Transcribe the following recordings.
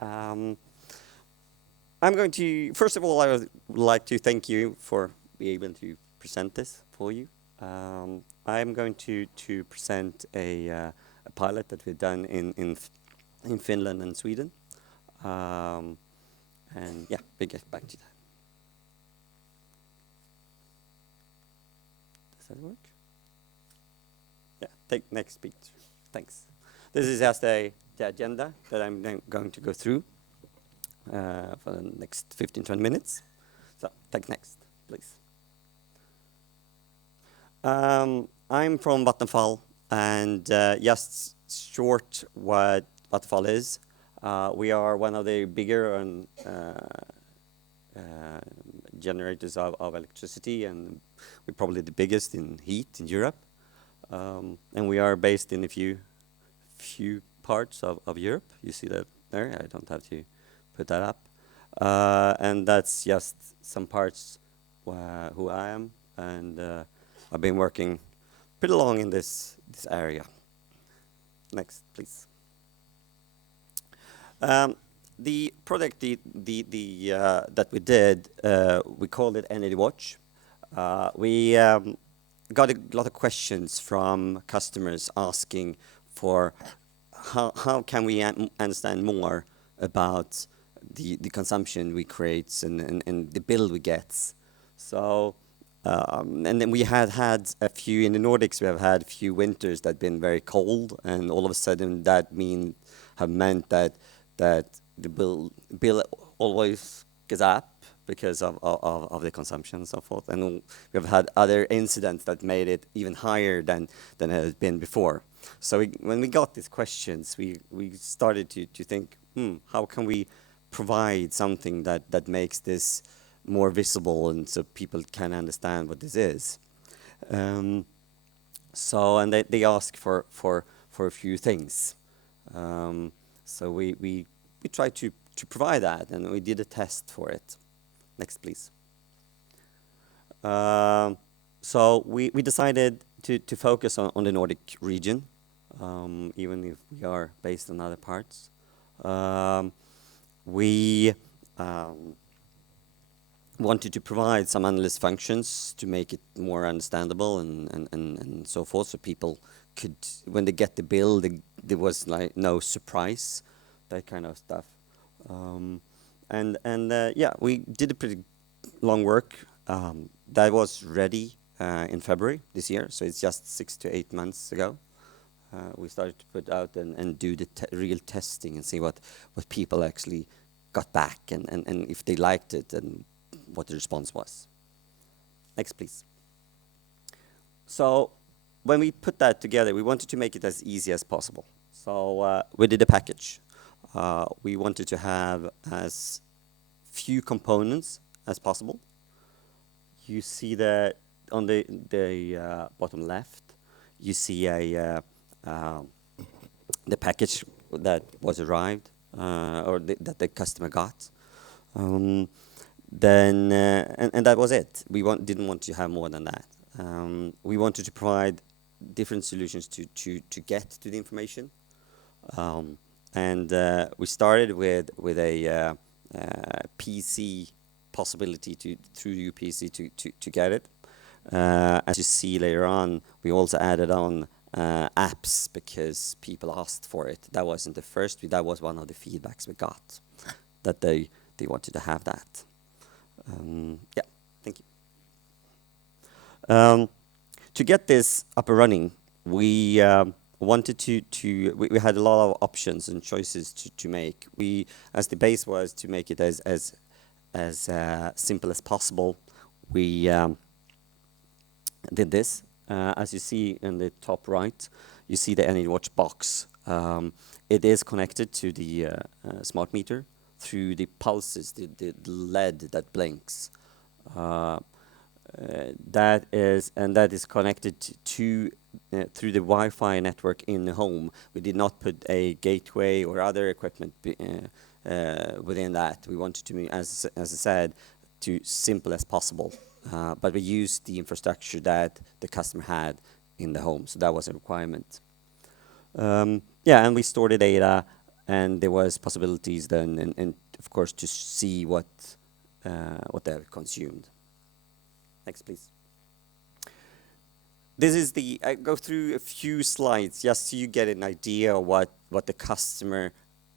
Um, I'm going to, first of all, I would like to thank you for being able to present this for you. I'm going to present a pilot that we've done in Finland and Sweden. Um, and yeah, we get back to that. Does that work? Yeah, take next picture. Thanks. This is just the agenda that I'm then going to go through for the next 15-20 minutes. So, take next, please. I'm from Vattenfall, and just short what Vattenfall is. We are one of the bigger generators of electricity, and we're probably the biggest in heat in Europe. And we are based in a few parts of Europe. You see that there? I don't have to put that up. And that's just some parts who I am, and I've been working pretty long in this area. Next, please. The project that we did, we called it Energy Watch. We got a lot of questions from customers asking for how can we understand more about the consumption we create and the bill we get. So and then we had a few in the Nordics. We have had a few winters that have been very cold, and all of a sudden that have meant that the bill always goes up because of the consumption and so forth. And we've had other incidents that made it even higher than it has been before. So when we got these questions, we started to think, how can we provide something that makes this more visible and so people can understand what this is. So and they ask for a few things. So we tried to provide that, and we did a test for it. Next, please. So we decided to focus on the Nordic region, even if we are based in other parts. We wanted to provide some analyst functions to make it more understandable and so forth, so people could, when they get the bill, there was like no surprise, that kind of stuff. Yeah, we did a pretty long work. That was ready in February this year, so it's just 6 to 8 months ago. We started to put out and do the real testing and see what people actually got back and if they liked it and what the response was. Next, please. So when we put that together, we wanted to make it as easy as possible. So we did a package. We wanted to have as few components as possible. You see that on the bottom left, you see the package that was arrived or that the customer got. Then and that was it. We didn't want to have more than that. We wanted to provide different solutions to get to the information. And we started with a PC possibility through UPC to get it. As you see later on, we also added on apps because people asked for it. That wasn't the first. That was one of the feedbacks we got, that they wanted to have that. Yeah, thank you. To get this up and running, we wanted we had a lot of options and choices to make. As the base was to make it as simple as possible, we did this. As you see in the top right, you see the Energy Watch box. It is connected to the smart meter through the pulses, the LED that blinks. That is connected to through the Wi-Fi network in the home. We did not put a gateway or other equipment within that. We wanted to, as I said, to simple as possible. But we used the infrastructure that the customer had in the home, so that was a requirement. Yeah, and we store the data and there was possibilities then, and of course to see what they have consumed. Next, please. This is the, I go through a few slides just so you get an idea of what the customer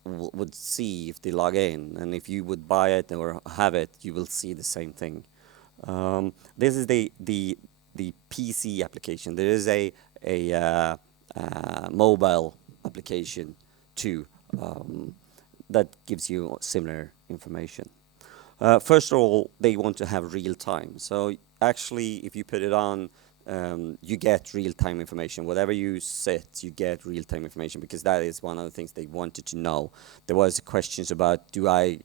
would see if they log in. And if you would buy it or have it, you will see the same thing. This is the PC application. There is a mobile application too that gives you similar information. First of all, they want to have real time. So actually, if you put it on, you get real-time information. Whatever you set, you get real-time information because that is one of the things they wanted to know. There was questions about the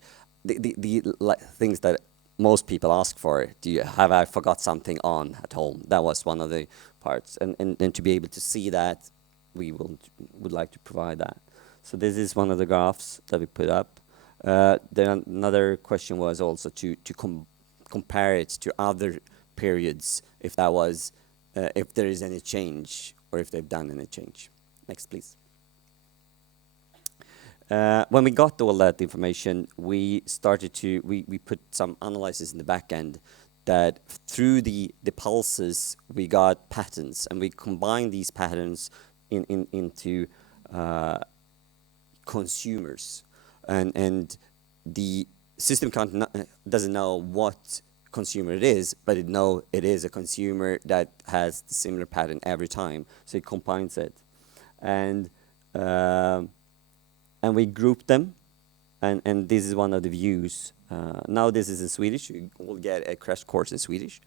things that most people ask for. Have I forgot something on at home? That was one of the parts, and to be able to see that, would like to provide that. So this is one of the graphs that we put up. Then another question was also to compare it to other periods, if that was if there is any change or if they've done any change. Next, please. When we got all that information, we started to we put some analysis in the back end that through the pulses we got patterns, and we combined these patterns into consumers, and the system doesn't know what consumer it is, but it is a consumer that has the similar pattern every time, so it combines it, and we group them, and this is one of the views. Now this is in Swedish. You will get a crash course in Swedish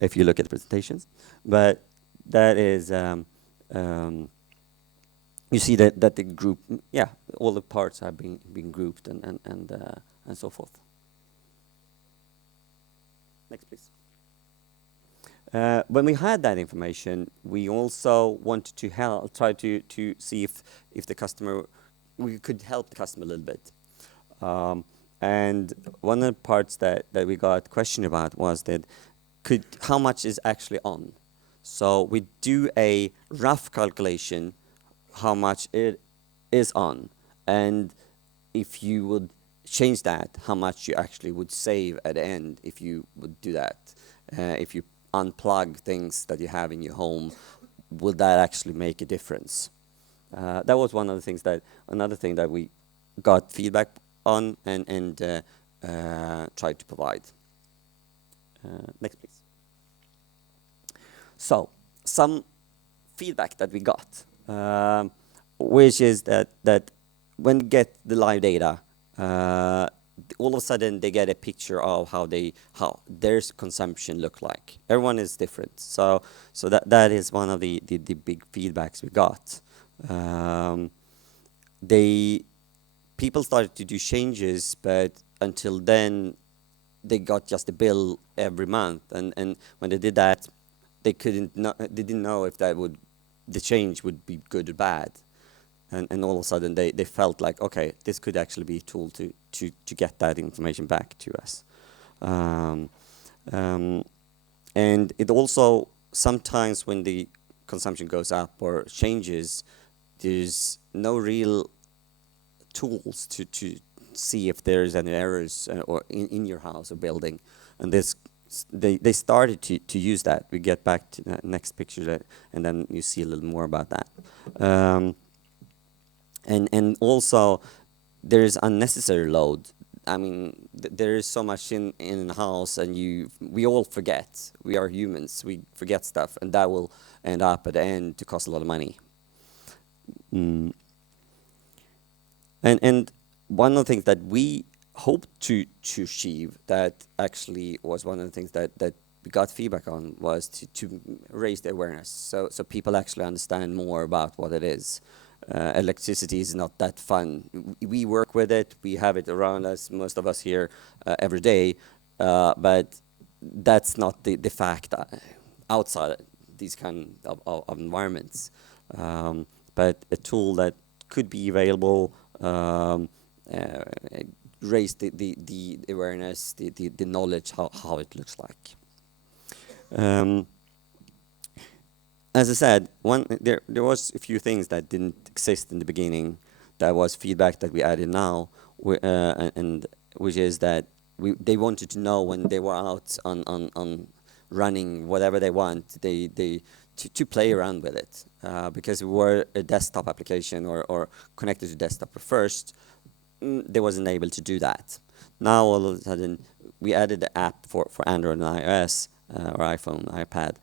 if you look at the presentations, but that is you see that the group, yeah, all the parts have been grouped and so forth. Next, please. When we had that information, we also wanted to try to see if the customer, we could help the customer a little bit. And one of the parts that we got question about was that how much is actually on. So we do a rough calculation how much it is on, and if you would change that, how much you actually would save at the end if you would do that. If you unplug things that you have in your home, would that actually make a difference? That was one of the things another thing that we got feedback on and tried to provide. Next, please. So, some feedback that we got, which is that when you get the live data, all of a sudden they get a picture of how their consumption look like. Everyone is different, so that is one of the big feedbacks we got. People started to do changes, but until then they got just a bill every month, and when they did that, they didn't know if the change would be good or bad. And all of a sudden they felt like, okay, this could actually be a tool to get that information back to us. And it also, sometimes when the consumption goes up or changes, there's no real tools to see if there's any errors or in your house or building. And they started to use that. We get back to the next picture, and then you see a little more about that. And also, there is unnecessary load. I mean, there is so much in the house, and we all forget. We are humans. We forget stuff, and that will end up at the end to cost a lot of money. And one of the things that we hoped to achieve, that actually was one of the things that we got feedback on, was to raise the awareness, so people actually understand more about what it is. Electricity is not that fun. We work with it. We have it around us, most of us here, every day. But that's not the fact outside these kind of environments. But a tool that could be available, raise the awareness, the knowledge, how it looks like. As I said, there was a few things that didn't exist in the beginning. that was feedback that we added now, and which is that they wanted to know when they were out on running whatever they want, they to play around with it, because we were a desktop application or connected to desktop first. They wasn't able to do that. Now all of a sudden we added the app for Android and iOS, or iPhone, iPad,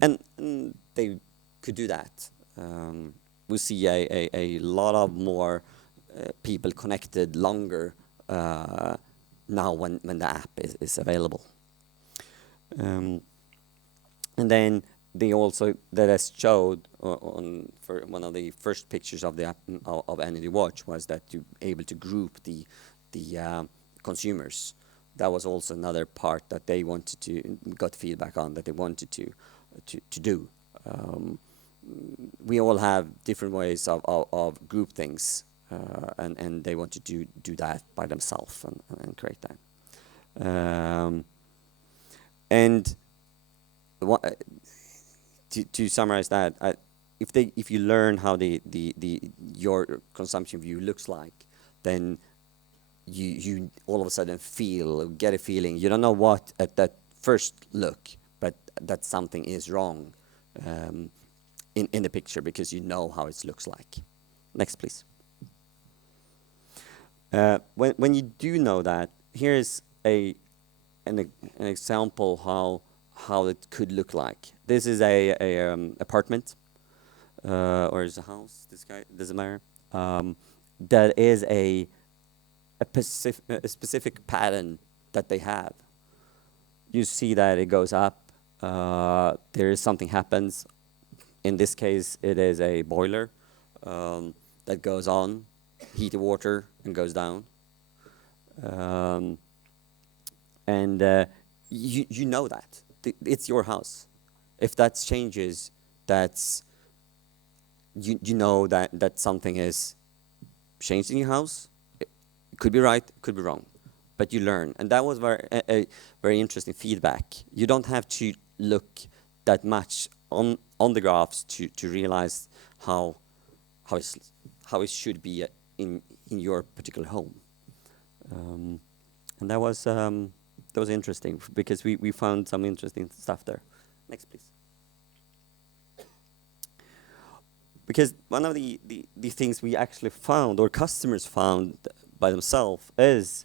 and they could do that. We see a lot of more people connected longer now when the app is available. Um, and then they also that has showed on for one of the first pictures of the app of Energy Watch was that you able to group the consumers. That was also another part that they wanted to got feedback on that they wanted to do. Um, we all have different ways of group things, and they wanted to do that by themselves and create that. And to summarize that, if you learn how the your consumption view looks like, then you all of a sudden get a feeling. You don't know what at that first look, but that something is wrong in the picture because you know how it looks like. Next, please. When you do know that, here's an example how it could look like. This is a apartment or is a house. This guy doesn't matter. That is a specific pattern that they have. You see that it goes up. There is something happens. In this case, it is a boiler that goes on, heat the water, and goes down. And you know that. It's your house. If that changes, that's you know that something is changed in your house. It could be right, could be wrong, but you learn, and that was a very interesting feedback. You don't have to look that much on the graphs to realize how it should be in your particular home, and that was interesting because we found some interesting stuff there. Next, please. Because one of the things we actually found or customers found by themselves is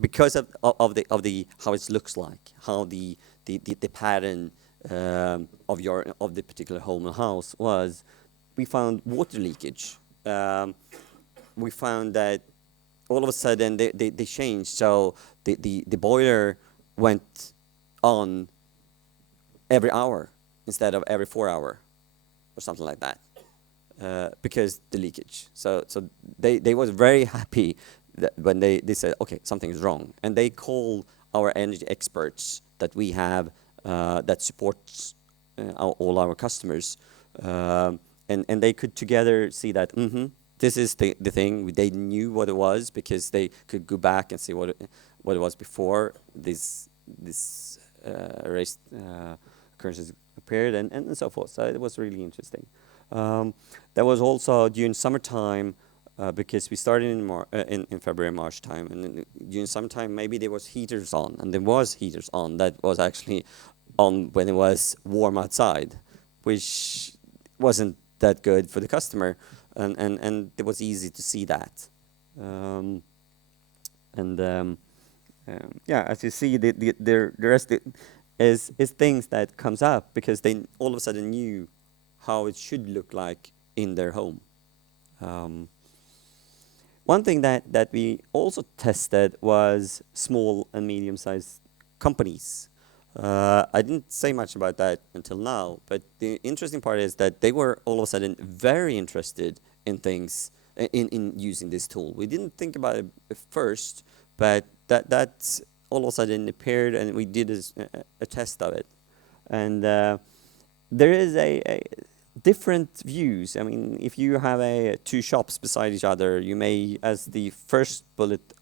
because of the how it looks like, how the pattern of the particular home or house was, we found water leakage. We found that all of a sudden they changed. So the boiler went on every hour instead of every 4 hour or something like that. Because the leakage. So they was very happy that when they said, okay, something is wrong. And they call our energy experts that we have that supports all our customers. And they could together see that, this is the thing. They knew what it was because they could go back and see what it was before this erased occurrences appeared and so forth. So it was really interesting. That was also during summertime because we started in February, March time, and during summertime maybe there was heaters on, and there was heaters on that was actually on when it was warm outside, which wasn't that good for the customer, and it was easy to see that. Yeah, as you see, the rest is things that comes up because they all of a sudden knew how it should look like in their home. One thing that we also tested was small and medium-sized companies. I didn't say much about that until now, but the interesting part is that they were all of a sudden very interested in things, in using this tool. We didn't think about it at first, but that all of a sudden appeared, and we did a test of it. And there is a different views. I mean, if you have two shops beside each other, you may, as the first bullet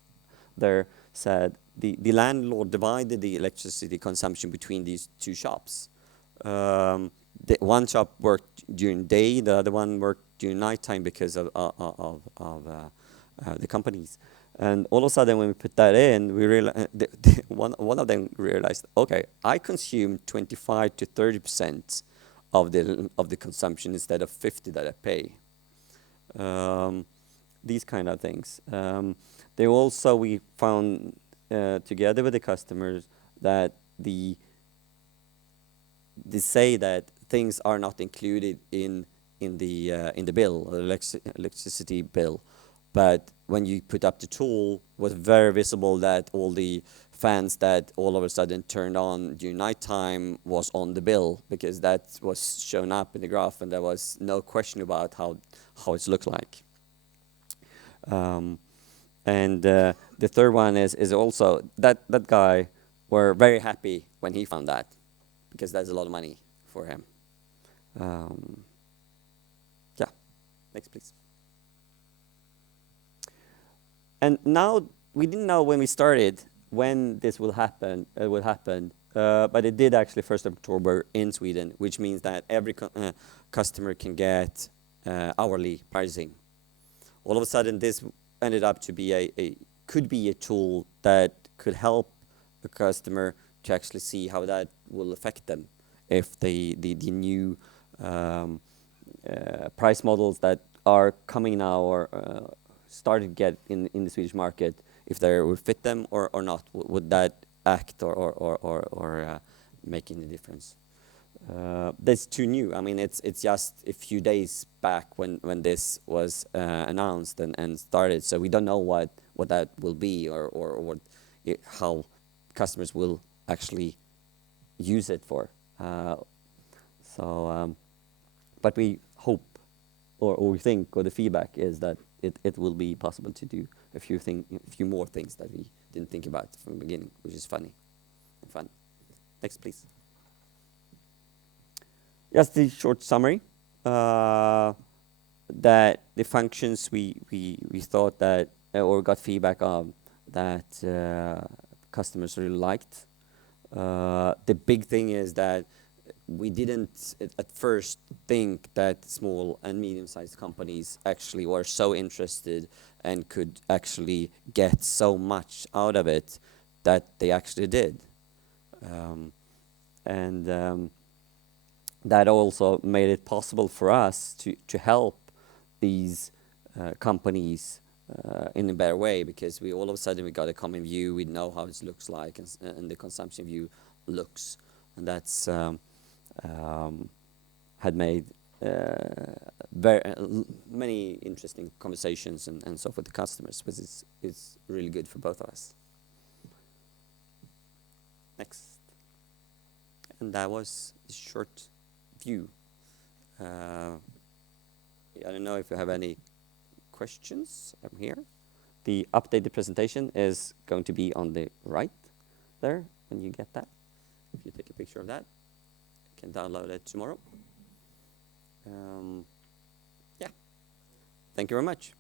there said, the landlord divided the electricity consumption between these two shops. The one shop worked during day, the other one worked during nighttime because of the companies. And all of a sudden, when we put that in, we realized one of them realized, okay, I consume 25 to 30% of the consumption instead of 50 that I pay. These kind of things. They also, we found together with the customers that they say that things are not included in the bill, electricity bill, but when you put up the tool, it was very visible that all the fans that all of a sudden turned on during nighttime was on the bill, because that was shown up in the graph, and there was no question about how it looked like. The third one is also that guy were very happy when he found that, because that's a lot of money for him. Yeah, next please. And now we didn't know when we started when this will happen. But it did actually 1st of October in Sweden, which means that every customer can get hourly pricing. All of a sudden, this ended up to be could be a tool that could help a customer to actually see how that will affect them if the new price models that are coming now or started to get in the Swedish market, if they would fit them or not. Would that act or make any difference? That's too new. I mean, it's just a few days back when this was announced and started. So we don't know what that will be or what how customers will actually use it for. But we hope or we think, or the feedback is that it will be possible to do a few more things that we didn't think about from the beginning, which is funny and fun. Next, please. Just the short summary. That the functions we thought that or got feedback on that customers really liked. The big thing is that we didn't at first think that small and medium-sized companies actually were so interested and could actually get so much out of it that they actually did. That also made it possible for us to help these companies in a better way, because we all of a sudden we got a common view, we know how it looks like, and the consumption view looks, and that's had made very many interesting conversations and so with the customers, which is really good for both of us. Next, and that was a short view. I don't know if you have any questions. I'm here. The updated presentation is going to be on the right there when you get that. If you take a picture of that, you can download it tomorrow. Yeah. Thank you very much.